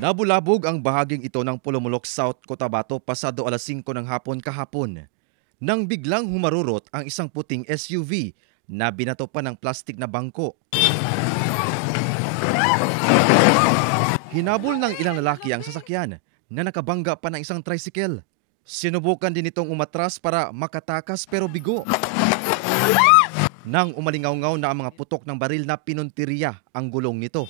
Nabulabog ang bahaging ito ng Pulumulok South, Cotabato pasado alas 5 ng hapon kahapon. Nang biglang humarurot ang isang puting SUV na binato pa ng plastik na bangko. Hinabol ng ilang lalaki ang sasakyan na nakabangga pa ng isang tricycle. Sinubukan din itong umatras para makatakas pero bigo. Nang umalingaw-ngaw na ang mga putok ng baril na pinuntirya ang gulong nito.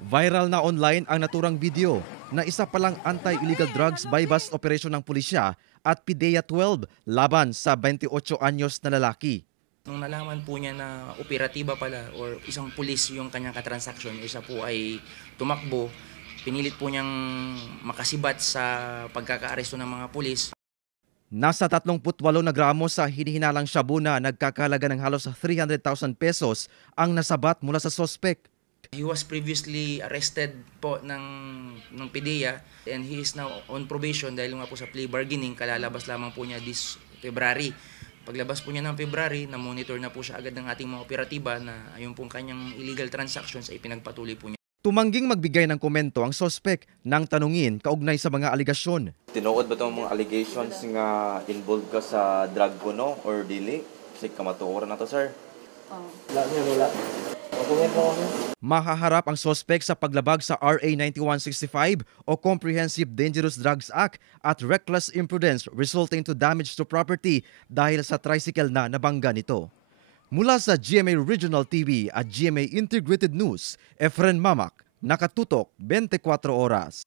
Viral na online ang naturang video na isa palang anti-illegal drugs bypass operation ng pulisya at PIDEA 12 laban sa 28 anyos na lalaki. Nung nalaman po niya na operatiba pala or isang pulis yung kanyang katransaksyon, isa po ay tumakbo, pinilit po niyang makasibat sa pagkakaaresto ng mga pulis. Nasa 38 na gramo sa hinihinalang shabu na nagkakahalaga ng halos 300,000 pesos ang nasabat mula sa sospek. He was previously arrested po ng PIDEA and he is now on probation dahil nga po sa plea bargaining, kalalabas lamang po niya this February. Paglabas po niya ng February, na-monitor na po siya agad ng ating mga operatiba na ayun pong kanyang illegal transactions ay pinagpatuloy po niya. Tumangging magbigay ng komento ang sospek nang tanungin kaugnay sa mga aligasyon. Tinuod ba itong mga allegations nga involved ka sa drug kuno or dili? Kasi kamatuoran na to, sir. Wala. Mahaharap ang sospek sa paglabag sa RA 9165 o Comprehensive Dangerous Drugs Act at reckless imprudence resulting to damage to property dahil sa tricycle na nabangga nito. Mula sa GMA Regional TV at GMA Integrated News, Efren Mamak, nakatutok 24 oras.